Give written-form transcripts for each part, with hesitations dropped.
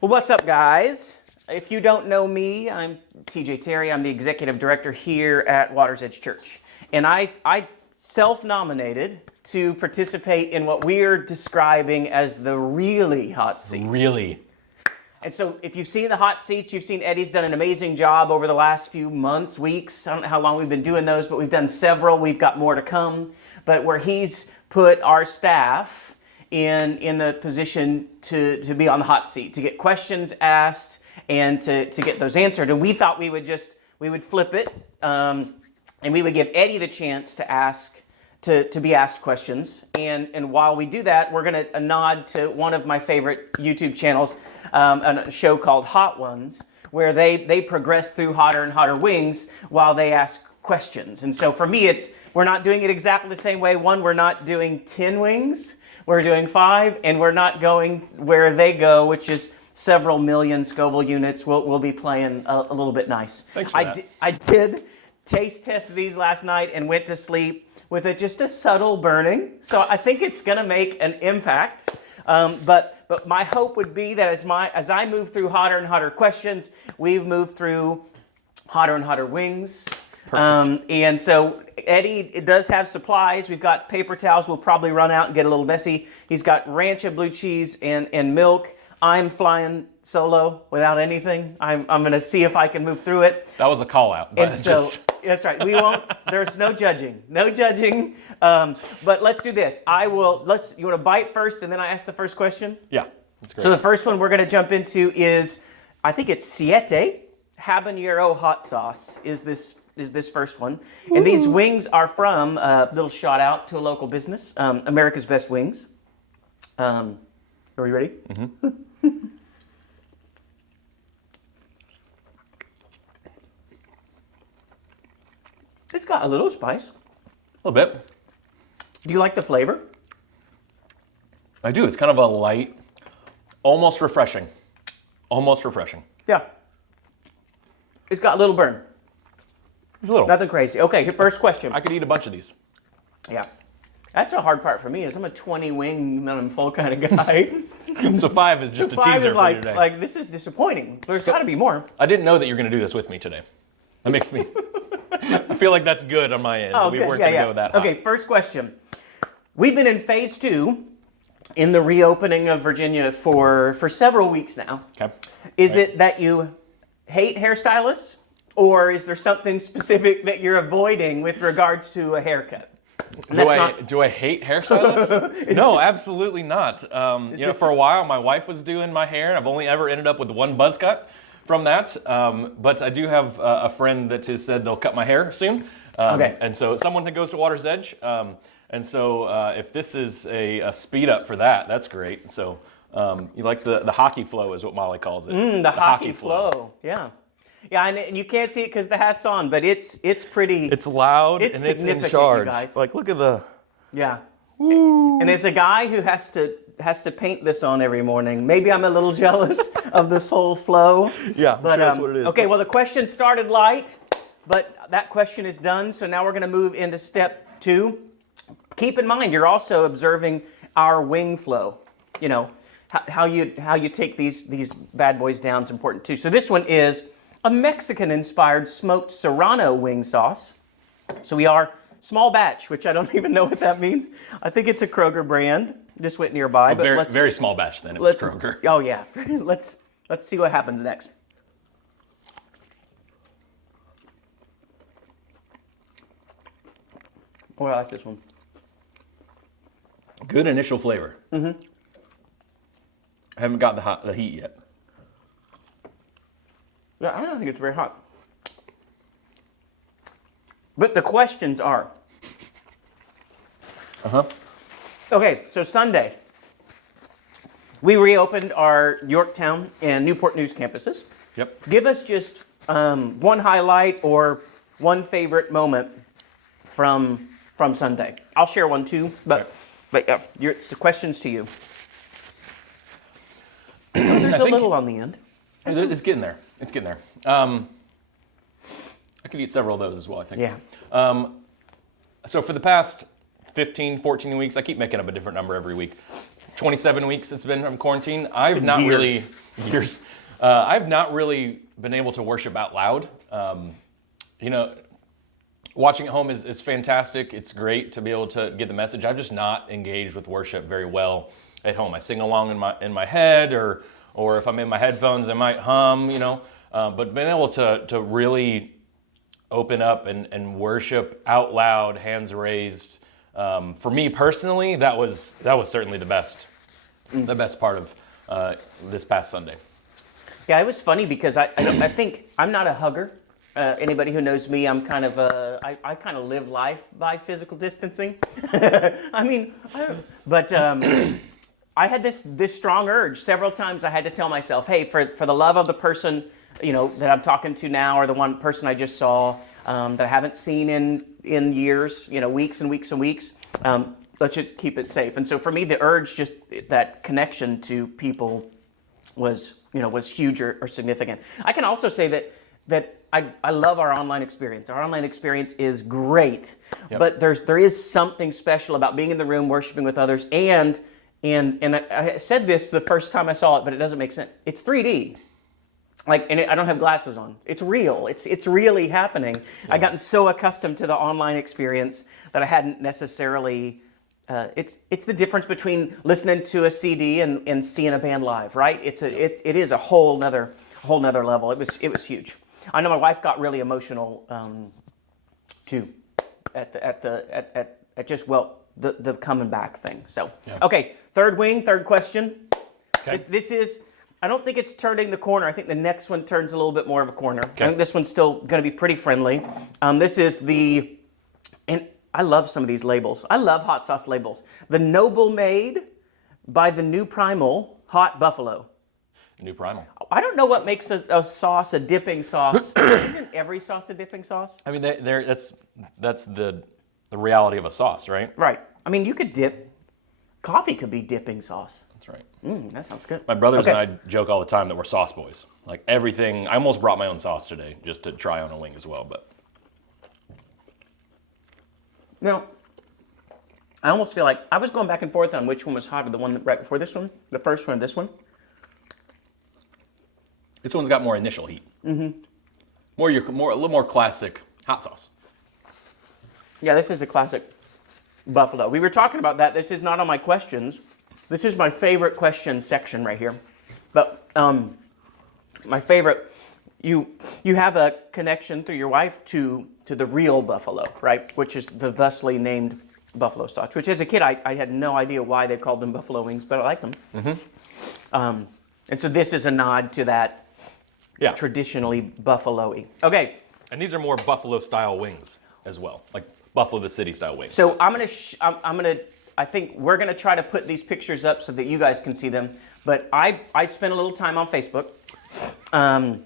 Well, what's up, guys? If you don't know me, I'm TJ Terry. I'm the executive director here at Water's Edge Church. And I self-nominated to participate in what we're describing as the really hot seat. Really? And so if you've seen the hot seats, you've seen Eddie's done an amazing job over the last few months, weeks. I don't know how long we've been doing those, but we've done several. We've got more to come. But where he's put our staff in the position to be on the hot seat, to get questions asked and to get those answered. And we thought we would flip it and we would give Eddie the chance to be asked questions. And while we do that, we're going to nod to one of my favorite YouTube channels, a show called Hot Ones, where they progress through hotter and hotter wings while they ask questions. And so for me, we're not doing it exactly the same way. One, we're not doing 10 wings. We're doing 5, and we're not going where they go, which is several million Scoville units. We'll be playing a little bit nice. Thanks for that. I did taste test these last night and went to sleep with just a subtle burning. So I think it's going to make an impact. But my hope would be that as I move through hotter and hotter questions, we've moved through hotter and hotter wings. And so Eddie does have supplies. We've got paper towels. We'll probably run out and get a little messy. He's got ranch blue cheese and milk. I'm flying solo without anything. I'm going to see if I can move through it. That was a call out. And so that's right. We won't. There's no judging. No judging. But let's do this. You want to bite first, and then I ask the first question? Yeah, that's great. So the first one we're going to jump into is, I think it's Siete habanero hot sauce. Is this first one? And these wings are from a little shout out to a local business, America's Best Wings. Are we ready? Mm-hmm. It's got a little spice. A little bit. Do you like the flavor? I do. It's kind of a light, almost refreshing. Almost refreshing. Yeah. It's got a little burn. Just a little. Nothing crazy. Okay, first question. I could eat a bunch of these. Yeah. That's a hard part for me, is I'm a 20 wing minimum full kind of guy. So 5 is just a 5 teaser is for you today. like, this is disappointing. There's got to be more. I didn't know that you were going to do this with me today. That makes me... I feel like that's good on my end. Oh, We good. weren't going to go that high. Okay, first question. We've been in phase 2 in the reopening of Virginia for several weeks now. Okay. Is it that you hate hairstylists, or is there something specific that you're avoiding with regards to a haircut? Do I hate hairstylists? No, absolutely not. For a while, my wife was doing my hair, and I've only ever ended up with one buzz cut from that. But I do have a friend that has said they'll cut my hair soon. Okay. And so someone that goes to Water's Edge. And so if this is a speed up for that, that's great. So you like the hockey flow is what Molly calls it. The hockey flow. Yeah. Yeah, and you can't see it because the hat's on, but it's pretty. It's loud It's and it's in significant, charge. you guys. Like, look at the... Yeah. Woo. And there's a guy who has to paint this on every morning. Maybe I'm a little jealous of the full flow. Yeah, but sure that's what it is. Okay, well the question started light, but that question is done. So now we're going to move into step 2. Keep in mind, you're also observing our wing flow. You know how you take these bad boys down is important too. So this one is a Mexican-inspired smoked serrano wing sauce. So we are small batch, which I don't even know what that means. I think it's a Kroger brand. Just went nearby. But very small batch then, if it's Kroger. Oh yeah. Let's see what happens next. Oh, I like this one. Good initial flavor. Mm-hmm. I haven't got the heat yet. Yeah, I don't think it's very hot. But the questions are. Okay, so Sunday, we reopened our Yorktown and Newport News campuses. Yep. Give us just one highlight or one favorite moment from Sunday. I'll share one too, but yeah, the question's to you. There's a little on the end. It's getting there. It's getting there. I could eat several of those as well, I think. Yeah. So for the past 15, 14 weeks, I keep making up a different number every week. 27 weeks it's been from quarantine. I've not years. really years. I've not really been able to worship out loud. You know, watching at home is fantastic. It's great to be able to get the message. I've just not engaged with worship very well at home. I sing along in my head, or if I'm in my headphones, I might hum. You know, but being able to really open up and worship out loud, hands raised. For me personally, that was certainly the best part of this past Sunday. Yeah, it was funny because I think I'm not a hugger. Anybody who knows me, I'm kind of I kind of live life by physical distancing. I mean, but I had this strong urge. Several times I had to tell myself, hey, for the love of the person, you know, that I'm talking to now, or the one person I just saw that I haven't seen in years, you know, weeks and weeks and weeks. Let's just keep it safe. And so for me, the urge, just that connection to people was huge or significant. I can also say that I love our online experience. Our online experience is great, Yep. but there is something special about being in the room, worshiping with others, and I said this the first time I saw it, but it doesn't make sense. It's 3D. I don't have glasses on. It's real. It's really happening. Yeah. I've gotten so accustomed to the online experience that I hadn't necessarily. It's the difference between listening to a CD and seeing a band live, right? It is a whole nother level. It was huge. I know my wife got really emotional too at just the coming back thing. So yeah. Okay, third question. Okay. This is. I don't think it's turning the corner. I think the next one turns a little bit more of a corner. Okay. I think this one's still going to be pretty friendly. This is and I love some of these labels. I love hot sauce labels. The Noble Made by the New Primal Hot Buffalo. New Primal. I don't know what makes a sauce a dipping sauce. Isn't every sauce a dipping sauce? I mean, that's the reality of a sauce, right? Right. I mean, you could dip. Coffee could be dipping sauce. That's right. That sounds good. My brothers and I joke all the time that we're sauce boys. Like everything, I almost brought my own sauce today just to try on a wing as well, but. Now, I almost feel like I was going back and forth on which one was hotter, the one right before this one, the first one, this one. This one's got more initial heat. Mm-hmm. A little more classic hot sauce. Yeah, this is a classic buffalo. We were talking about that. This is not on my questions. This is my favorite question section right here. But my favorite, you have a connection through your wife to the real buffalo, right? Which is the thusly named buffalo sauce. Which as a kid, I had no idea why they called them buffalo wings, but I liked them. Mm-hmm. And so this is a nod to that traditionally buffalo-y. Okay. And these are more buffalo style wings as well, like Buffalo the City style wings. So I think we're gonna try to put these pictures up so that you guys can see them. But I spent a little time on Facebook, and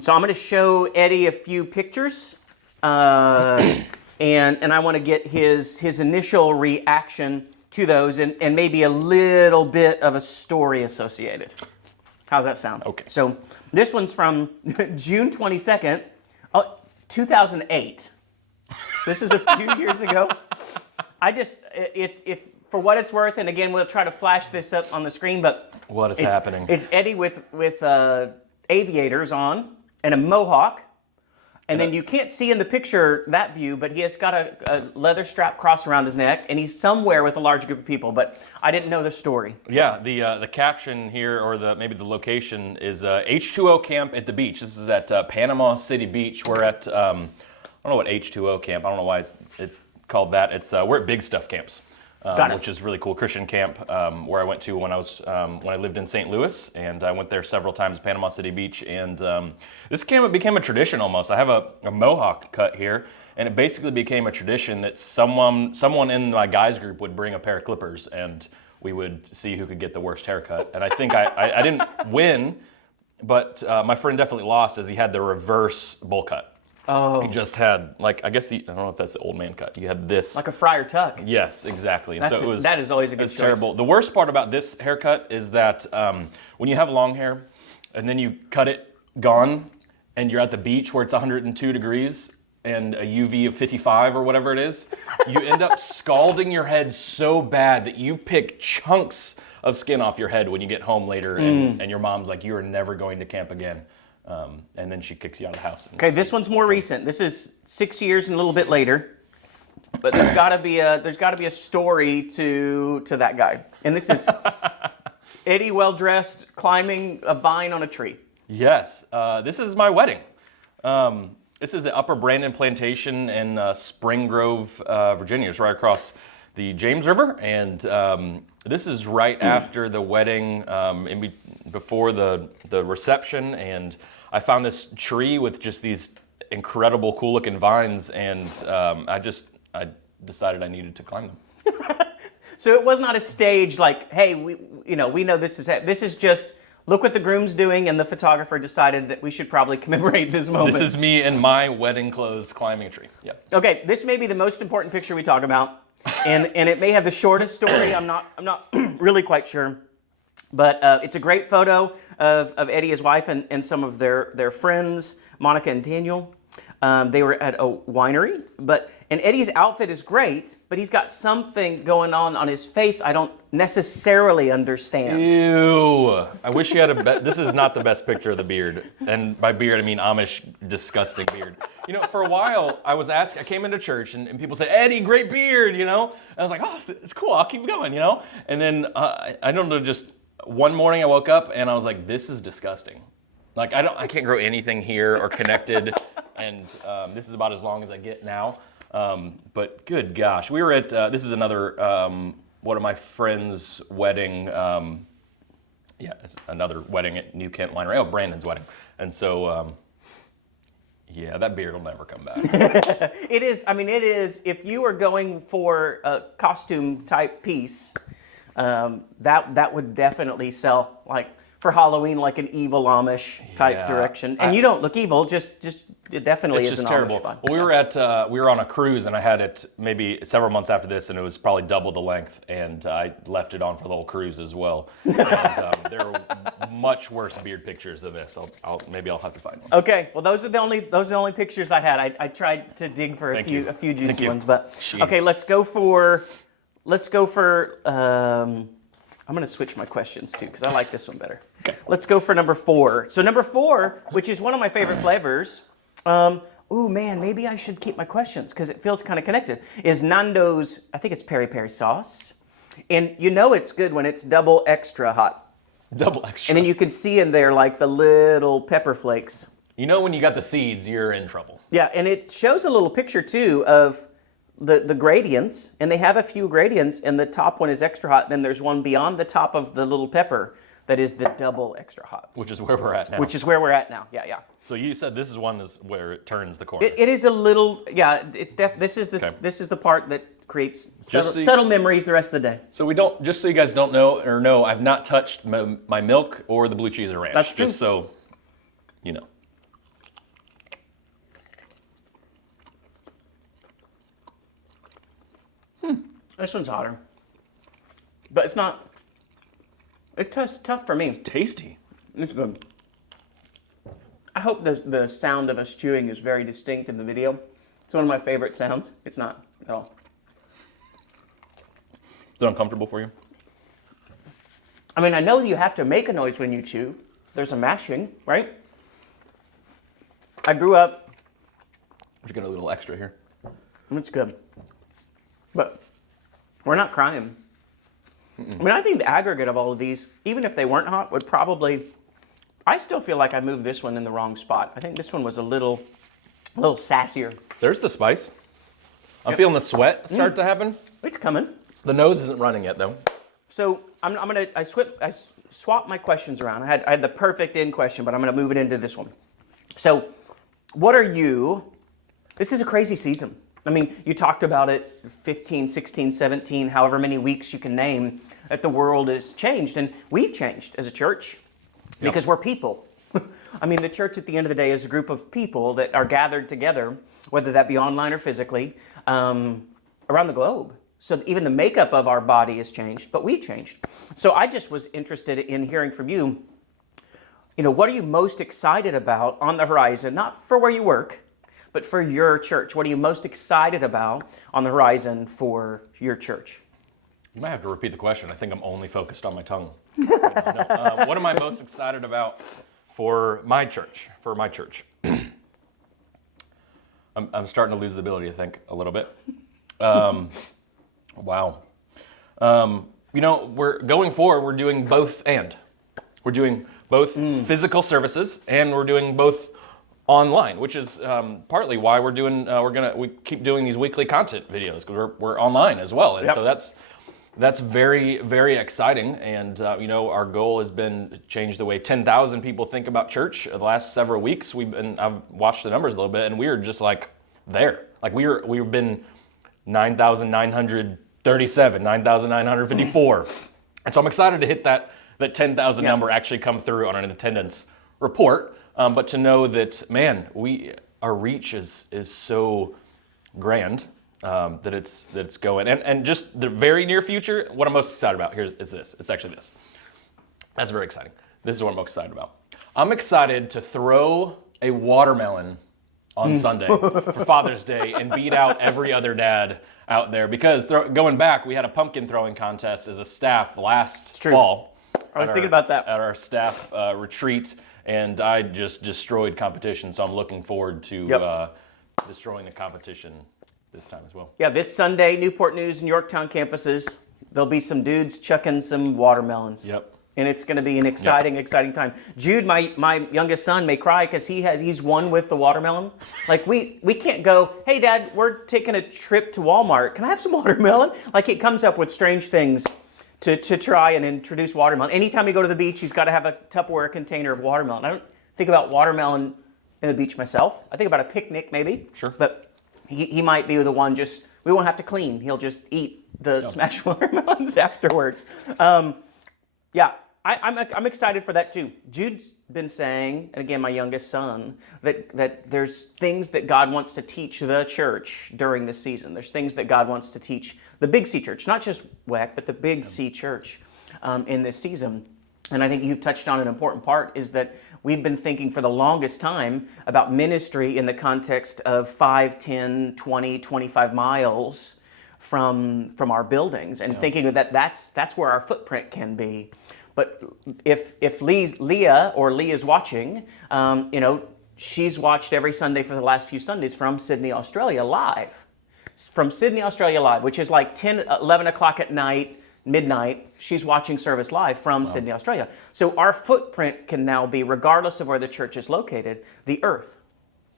so I'm gonna show Eddie a few pictures, and I want to get his initial reaction to those, and maybe a little bit of a story associated. How's that sound? Okay. So this one's from June 22nd, 2008. So this is a few years ago. It's for what it's worth, and again, we'll try to flash this up on the screen, but what is happening? It's Eddie with aviators on and a mohawk, and then you can't see in the picture that view, but he has got a leather strap crossed around his neck, and he's somewhere with a large group of people, but I didn't know the story. So. Yeah, the caption here, or maybe the location, is H2O camp at the beach. This is at Panama City Beach. We're at, I don't know what H2O camp, I don't know why it's called that. We're at Big Stuff Camps, which is really cool. Christian camp where I went to when I lived in St. Louis, and I went there several times, Panama City Beach, and this camp became a tradition almost. I have a mohawk cut here, and it basically became a tradition that someone in my guys group would bring a pair of clippers, and we would see who could get the worst haircut. And I think I didn't win, but my friend definitely lost, as he had the reverse bowl cut. Oh. He just had, I guess I don't know if that's the old man cut. He had this. Like a Friar Tuck. Yes, exactly. And so that is always a good choice. Terrible. The worst part about this haircut is that when you have long hair and then you cut it gone and you're at the beach where it's 102 degrees, and a UV of 55 or whatever it is, you end up scalding your head so bad that you pick chunks of skin off your head when you get home later, and your mom's like, you are never going to camp again. And then she kicks you out of the house. Okay, this one's more recent. This is 6 years and a little bit later. But there's got to be a story to that guy. And this is Eddie, well dressed, climbing a vine on a tree. Yes, this is my wedding. This is the Upper Brandon Plantation in Spring Grove, Virginia. It's right across the James River, and this is right after the wedding, before the reception. And I found this tree with just these incredible, cool-looking vines, and I decided I needed to climb them. So it was not a stage like, hey, we know this is just, look what the groom's doing, and the photographer decided that we should probably commemorate this moment. This is me in my wedding clothes climbing a tree. Yep. Okay, this may be the most important picture we talk about, and it may have the shortest story. I'm not really quite sure, but it's a great photo of Eddie, his wife, and some of their friends, Monica and Daniel. They were at a winery, and Eddie's outfit is great, but he's got something going on his face I don't necessarily understand. Ew. I wish you had this is not the best picture of the beard. And by beard, I mean Amish disgusting beard. For a while, I came into church and people say, Eddie, great beard, And I was like, oh, it's cool, I'll keep going, And then, I don't know, just one morning I woke up and I was like, this is disgusting. Like, I can't grow anything here or connected. And this is about as long as I get now. But good gosh, we were at, this is another, one of my friend's wedding, it's another wedding at New Kent Winery. Oh, Brandon's wedding. And so, that beard will never come back. It is, if you are going for a costume type piece, that would definitely sell, like, for Halloween, like an evil Amish type direction. And you don't look evil, it definitely is an terrible. Amish vibe. Well, we were on a cruise, and I had it maybe several months after this, and it was probably double the length, and I left it on for the whole cruise as well. And there are much worse beard pictures than this. Maybe I'll have to find one. Okay, well those are the only pictures I had. I tried to dig for a few juicy ones, but Jeez. Okay, let's go for. I'm going to switch my questions too because I like this one better. Okay. Let's go for number 4. So number 4, which is one of my favorite flavors. Maybe I should keep my questions because it feels kind of connected. Is Nando's, I think it's peri peri sauce. And it's good when it's double extra hot. Double extra. And then you can see in there like the little pepper flakes. When you got the seeds, you're in trouble. Yeah, and it shows a little picture too of the gradients, and they have a few gradients, and the top one is extra hot. Then there's one beyond the top of the little pepper that is the double extra hot. Which is where we're at now. Yeah. So you said this is where it turns the corner. It is a little, this is the part that creates subtle memories the rest of the day. So just so you guys don't know, I've not touched my milk or the blue cheese or ranch. That's true. Just so you know. This one's hotter. But it's not, it's tough for me. It's tasty. It's good. I hope the sound of us chewing is very distinct in the video. It's one of my favorite sounds. It's not at all. Is it uncomfortable for you? I know you have to make a noise when you chew. There's a mashing, right? I grew up. Just get a little extra here. It's good. But we're not crying. I think the aggregate of all of these, even if they weren't hot, would probably... I still feel like I moved this one in the wrong spot. I think this one was a little sassier. There's the spice. I'm feeling the sweat start to happen. It's coming. The nose isn't running yet, though. So I swapped my questions around. I had the perfect end question, but I'm gonna move it into this one. So, what are you? This is a crazy season. You talked about it 15, 16, 17, however many weeks you can name, that the world has changed. And we've changed as a church because we're people. The church at the end of the day is a group of people that are gathered together, whether that be online or physically, around the globe. So even the makeup of our body has changed, but we've changed. So I just was interested in hearing from you, what are you most excited about on the horizon? Not for where you work, but for your church. What are you most excited about on the horizon for your church? You might have to repeat the question. I think I'm only focused on my tongue. Right now. No. What am I most excited about for my church? I'm starting to lose the ability to think a little bit. Wow. We're going forward. We're doing both and. We're doing both physical services and we're doing both online, which is partly why we keep doing these weekly content videos because we're online as well, and so that's very, very exciting. And our goal has been to change the way 10,000 people think about church. The last several weeks, I've watched the numbers a little bit, and we are just like there. Like we've been 9,937, 9,954, and so I'm excited to hit that 10,000 number actually come through on an attendance report. But to know that, man, our reach is so grand. That it's going, and just the very near future. What I'm most excited about here is this. It's actually this. That's very exciting. This is what I'm most excited about. I'm excited to throw a watermelon on Sunday for Father's Day and beat out every other dad out there. Because going back, we had a pumpkin throwing contest as a staff last fall. I was thinking about that at our staff retreat, and I just destroyed competition. So I'm looking forward to destroying the competition this time as well. Yeah, this Sunday, Newport News and Yorktown campuses, there'll be some dudes chucking some watermelons. Yep. And it's going to be an exciting time. Jude, my youngest son, may cry because he's won with the watermelon. Like we can't go, hey Dad, we're taking a trip to Walmart. Can I have some watermelon? Like it comes up with strange things to try and introduce watermelon. Anytime we go to the beach, he's got to have a Tupperware container of watermelon. I don't think about watermelon in the beach myself. I think about a picnic maybe. Sure. But he might be the one we won't have to clean. He'll just eat the smashed watermelons afterwards. I'm excited for that too. Jude's been saying, and again, my youngest son, that there's things that God wants to teach the church during this season. There's things that God wants to teach the Big C Church, not just WEC, but the Big C Church in this season. And I think you've touched on an important part is that we've been thinking for the longest time about ministry in the context of 5, 10, 20, 25 miles from our buildings and thinking that that's where our footprint can be. But if Leah's watching, she's watched every Sunday for the last few Sundays from Sydney, Australia live. From Sydney, Australia live, which is like 10, 11 o'clock at night, midnight, she's watching service live from Sydney, Australia. So our footprint can now be, regardless of where the church is located, the earth.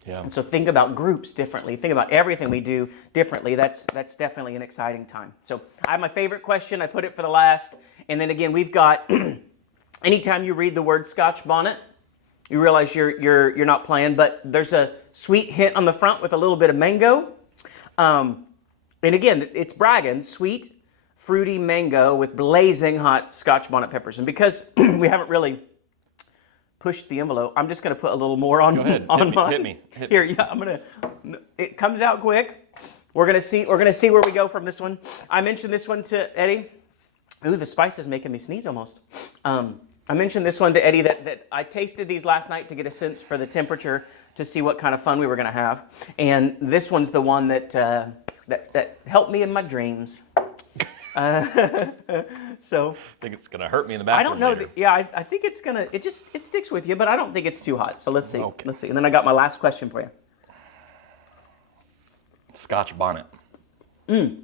Yeah. And so think about groups differently. Think about everything we do differently. That's definitely an exciting time. So I have my favorite question. I put it for the last. And then again, we've got, anytime you read the word Scotch bonnet, you realize you're not playing, but there's a sweet hint on the front with a little bit of mango. And again, it's bragging, sweet, fruity mango with blazing hot Scotch bonnet peppers. And because we haven't really pushed the envelope, I'm just going to put a little more on. Go ahead. Hit me. Here, yeah, it comes out quick. We're going to see where we go from this one. I mentioned this one to Eddie. Ooh, the spice is making me sneeze almost. I mentioned this one to Eddie that I tasted these last night to get a sense for the temperature to see what kind of fun we were going to have. And this one's the one that helped me in my dreams. So I think it's gonna hurt me in the bathroom. I don't know. Later. I think it's gonna. It sticks with you, but I don't think it's too hot. So let's see. Okay. Let's see. And then I got my last question for you. Scotch bonnet. The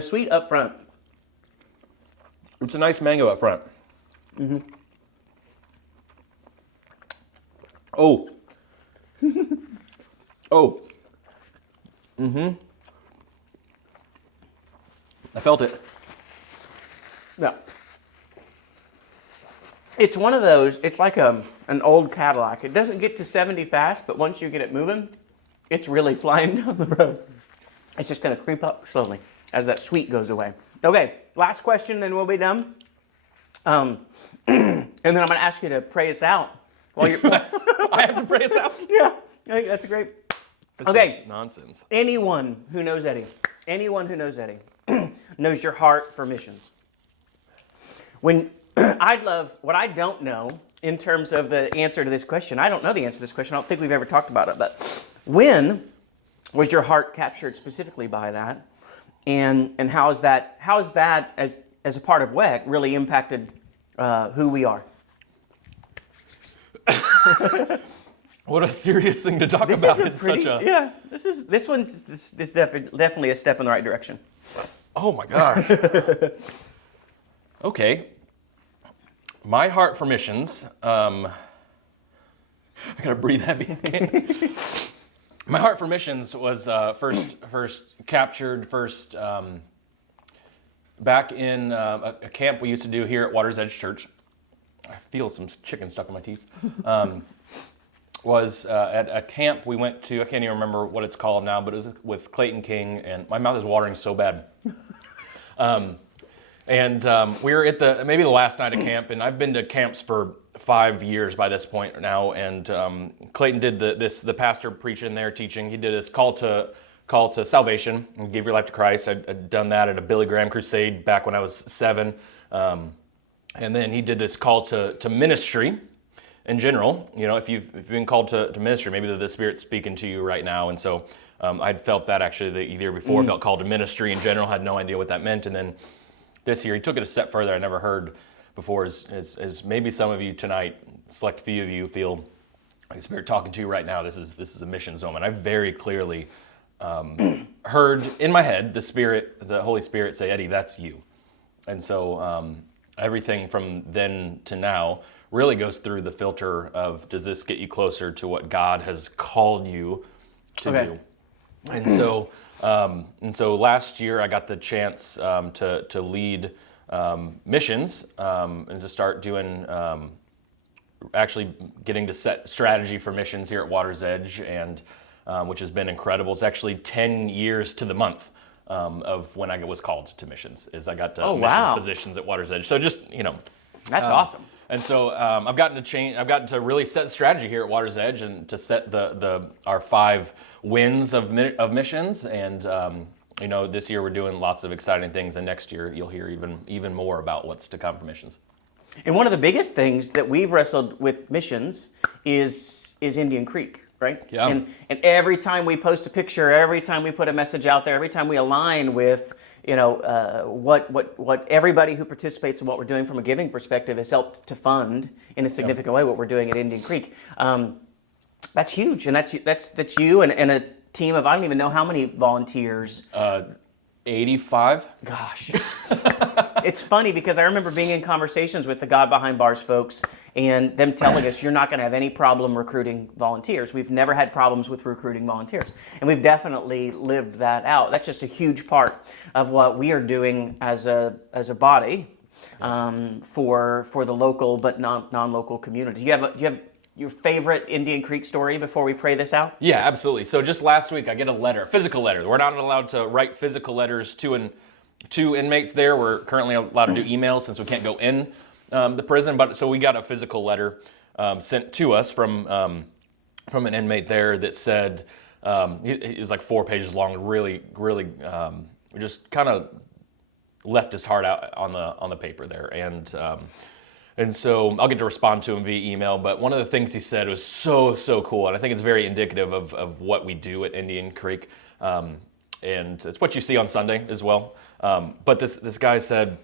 sweet up front. It's a nice mango up front. Mm-hmm. Oh. Oh. Mm-hmm. I felt it. Yeah. It's one of those, it's like an old Cadillac. It doesn't get to 70 fast, but once you get it moving, it's really flying down the road. It's just going to creep up slowly as that sweet goes away. Okay, last question, then we'll be done. And then I'm going to ask you to pray us out. While you're I have to pray us out? Yeah, I think that's great. This is nonsense. Anyone who knows Eddie knows your heart for missions. What I don't know in terms of the answer to this question. I don't know the answer to this question. I don't think we've ever talked about it. But when was your heart captured specifically by that? And how is that as a part of WEC really impacted who we are? What a serious thing to talk This about. is this one's definitely a step in the right direction. Oh my gosh. Okay. My heart for missions. I gotta breathe heavy. My heart for missions was first captured back in a camp we used to do here at Water's Edge Church. I feel some chicken stuck in my teeth. Was at a camp we went to. I can't even remember what it's called now, but it was with Clayton King, and my mouth is watering so bad. We were at maybe the last night of camp, and I've been to camps for 5 years by this point now. And Clayton did the pastor preaching there, teaching. He did his call to salvation and give your life to Christ. I'd done that at a Billy Graham crusade back when I was 7, and then he did this call to ministry. In general, if you've been called to ministry, maybe the Spirit's speaking to you right now. And so I'd felt that actually the year before, felt called to ministry in general, had no idea what that meant. And then this year, he took it a step further I never heard before, as maybe some of you tonight, select few of you feel like the Spirit talking to you right now. This is a missions moment. I very clearly heard in my head the Holy Spirit say, Eddie, that's you. And so everything from then to now really goes through the filter of, does this get you closer to what God has called you to do? And so last year I got the chance to lead missions and to start doing actually getting to set strategy for missions here at Water's Edge, and which has been incredible. It's actually 10 years to the month of when I was called to missions. Is I got to missions positions at Water's Edge. So just that's awesome. And so I've gotten to really set strategy here at Water's Edge, and to set our 5 wins of missions. And this year we're doing lots of exciting things, and next year you'll hear even more about what's to come for missions. And one of the biggest things that we've wrestled with missions is Indian Creek, right? Yeah. And every time we post a picture, every time we put a message out there, every time we align with what everybody who participates in what we're doing from a giving perspective has helped to fund in a significant way what we're doing at Indian Creek. That's huge, and that's you and a team of, I don't even know how many volunteers. 85. Gosh. It's funny because I remember being in conversations with the God Behind Bars folks and them telling us, you're not going to have any problem recruiting volunteers. We've never had problems with recruiting volunteers. And we've definitely lived that out. That's just a huge part of what we are doing as a body for the local but non-local community. Do you have your favorite Indian Creek story before we pray this out? Yeah, absolutely. So just last week I get a physical letter. We're not allowed to write physical letters to inmates there. We're currently allowed to do emails since we can't go in the prison. But so we got a physical letter sent to us from an inmate there that said, it was like 4 pages long, really just kind of left his heart out on the paper there. And so I'll get to respond to him via email, but one of the things he said was so cool, and I think it's very indicative of what we do at Indian Creek, and it's what you see on Sunday as well. But this guy said,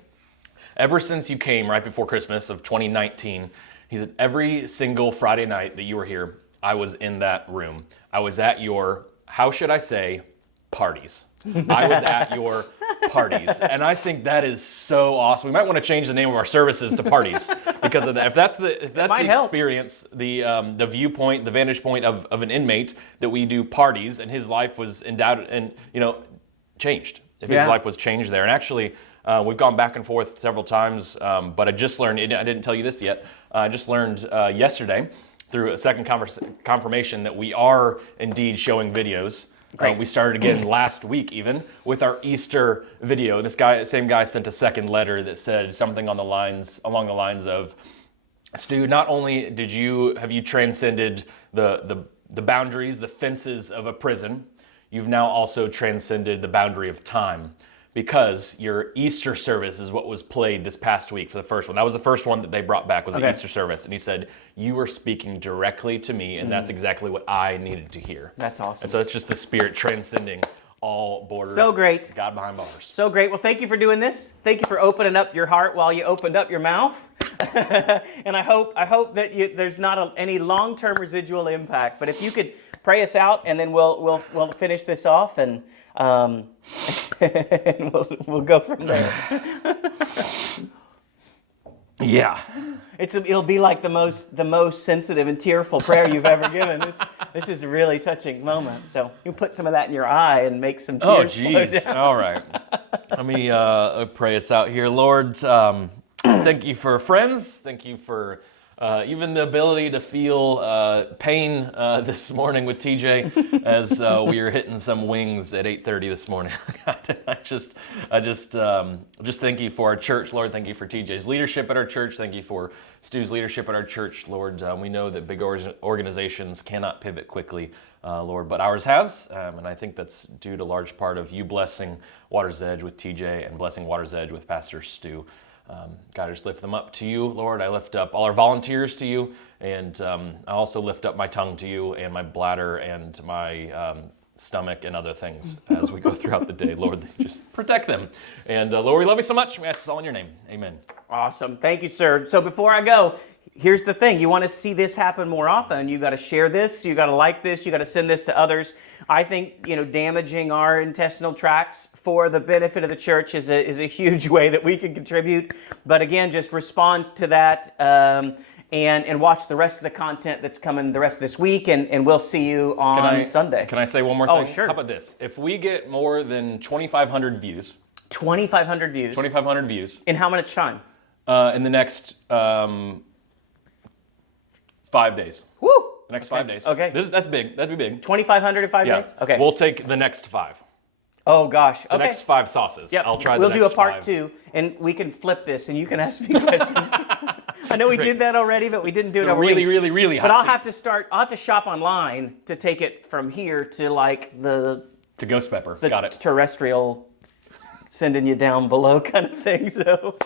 ever since you came right before Christmas of 2019, he said, every single Friday night that you were here, I was in that room. I was at your, how should I say, parties. I was at your parties. And I think that is so awesome. We might want to change the name of our services to parties because of that. If that's the experience, the viewpoint, the vantage point of an inmate, that we do parties, and his life was endowed and changed. If his life was changed there. And actually, we've gone back and forth several times, but I just learned, I didn't tell you this yet, I just learned yesterday through a second confirmation that we are indeed showing videos. We started again last week even with our Easter video. This same guy sent a second letter that said something along the lines of, Stu, not only have you transcended the boundaries, the fences of a prison, you've now also transcended the boundary of time, because your Easter service is what was played this past week for the first one. That was the first one that they brought back, was the Easter service. And he said, you were speaking directly to me, and that's exactly what I needed to hear. That's awesome. And so it's just the Spirit transcending all borders. So great. God behind bars. So great. Well, thank you for doing this. Thank you for opening up your heart while you opened up your mouth. And I hope that there's not any long-term residual impact. But if you could pray us out, and then we'll finish this off, and and we'll go from there. Yeah. It'll be like the most sensitive and tearful prayer you've ever given. This is a really touching moment. So you put some of that in your eye and make some tears. Oh, geez. All right. Let me pray us out here. Lord, thank you for friends. Thank you for even the ability to feel pain this morning with TJ as we were hitting some wings at 8:30 this morning. God, I just thank you for our church, Lord. Thank you for TJ's leadership at our church. Thank you for Stu's leadership at our church, Lord. We know that big organizations cannot pivot quickly, Lord, but ours has, and I think that's due to large part of you blessing Water's Edge with TJ and blessing Water's Edge with Pastor Stu. God, I just lift them up to you, Lord. I lift up all our volunteers to you, and I also lift up my tongue to you and my bladder and my stomach and other things as we go throughout the day. Lord, just protect them. And Lord, we love you so much. We ask this all in your name. Amen. Awesome. Thank you, sir. So before I go, here's the thing. You want to see this happen more often. You got to share this. You got to like this. You got to send this to others. I think, damaging our intestinal tracts for the benefit of the church is a huge way that we can contribute. But again, just respond to that and watch the rest of the content that's coming the rest of this week. And we'll see you on Sunday. Can I say one more thing? Oh, sure. How about this? If we get more than 2,500 views. 2,500 views. 2,500 views. In how much time? In the next 5 days. Woo! The next 5 days. Okay. That's big. That'd be big. 2,500 in 5 days? Okay. We'll take the next 5. Oh, gosh. The next 5 sauces. Yep. I'll try the We'll next do a part 5. 2, and we can flip this, and you can ask me questions. I know we did that already, but we didn't do it over really, weeks. really, really hot But I'll seat. have to shop online to take it from here to like the Ghost Pepper. the Got it. terrestrial sending you down below kind of thing. So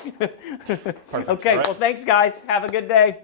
Perfect. okay, All right. well, thanks guys. Have a good day.